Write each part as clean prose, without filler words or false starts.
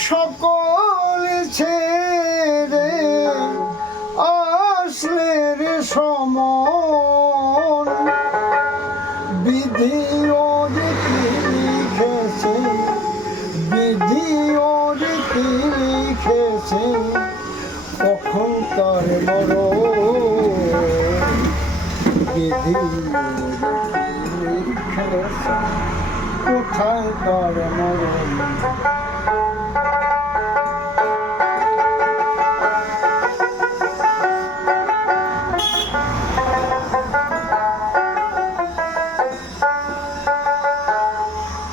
সকল ছেড়ে আসলে রে সমন বিধি ওর কি লিখেছে বিধি ওর কি লিখেছে কখন তার মরণ বিধি লিখেছে কোথায় তার মরণ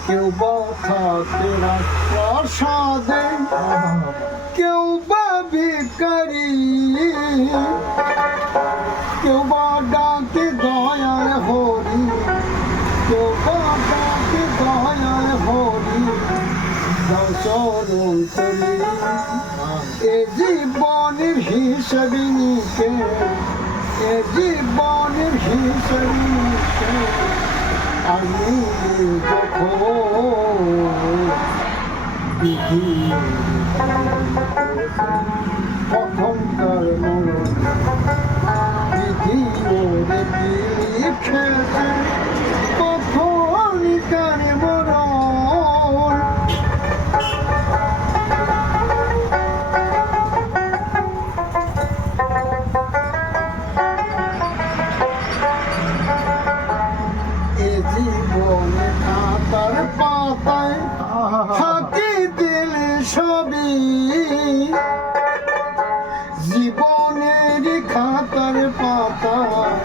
কেউ বা থাকে রাজপ্রাসাদে কেউ বা ভিখারি কেউ বা ডাকে দয়াল হরি কেউ বা ডাকে দয়াল হরি চরণ তলি এ জীবনের হিসাবে নিকে এ জীবনের হিসাবে নিকে আমি যখন বিধি কখনকার মরণ বিধি ওরে কি লিখেছে কখনকার মরণ জীবনে খাতার পাতায় ফাঁকি দিলে সবই জীবনের খাতার পাতায়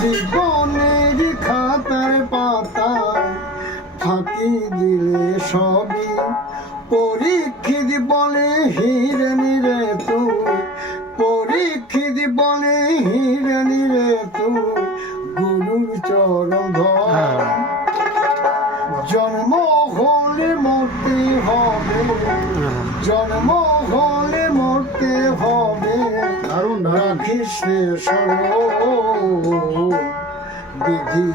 জীবনের খাতার পাতায় ফাঁকি দিলে সবই পরীক্ষিত বলে হিরণী রে তুই পরীক্ষিত বলে হিরণী রে তুই গুরুর চরণ ধর জন্ম হলে মরতে হবে জন্ম হলে মরতে হবে রাখিস বিধি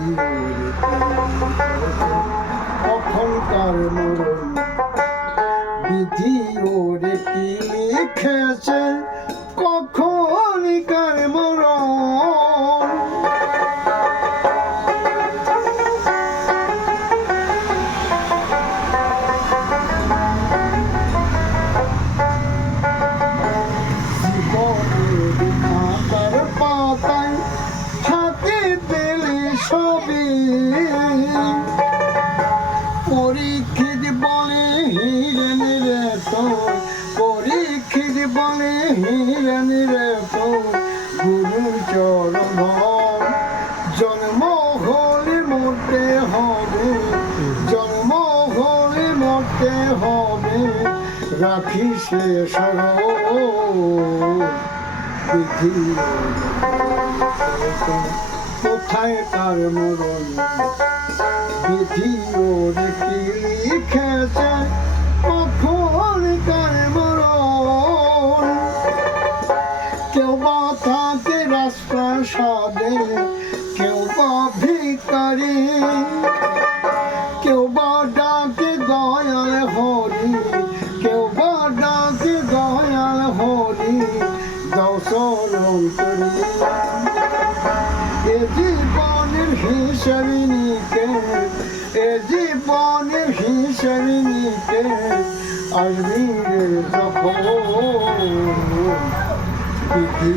কখনকার মরণ বিধি ওরে কি লিখেছে কখনকার মরণ খাতার পাতায় ফাঁকি দিলে সবই পরীক্ষিত বলে হিরণী রে তোর পরীক্ষিত বলে হিরণী রে তোর গুরুর চরণ জন্ম হলে মরতে হবে জন্ম হলে মরতে হবে রাখিস বিধি কোথায় তার মরণ বিধি ওরে কি লিখেছে কখন তার মরণ কেউ বা থাকে রাজপ্রাসাদে কেউ বা ভিখারি কেউ বা ডাকে দয়াল হরি কেউ বা ডাকে দয়াল হরি চরণ তলি এ জীবনের হিসাবে নিকে এ জীবনের হিসাবে নিকে আসবি রে যখন বিধি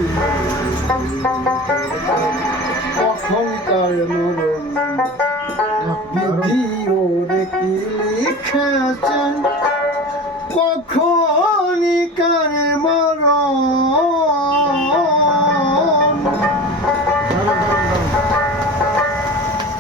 কখনকার মরণ বিধি ওরে কি লিখেছে কখনকার মরণ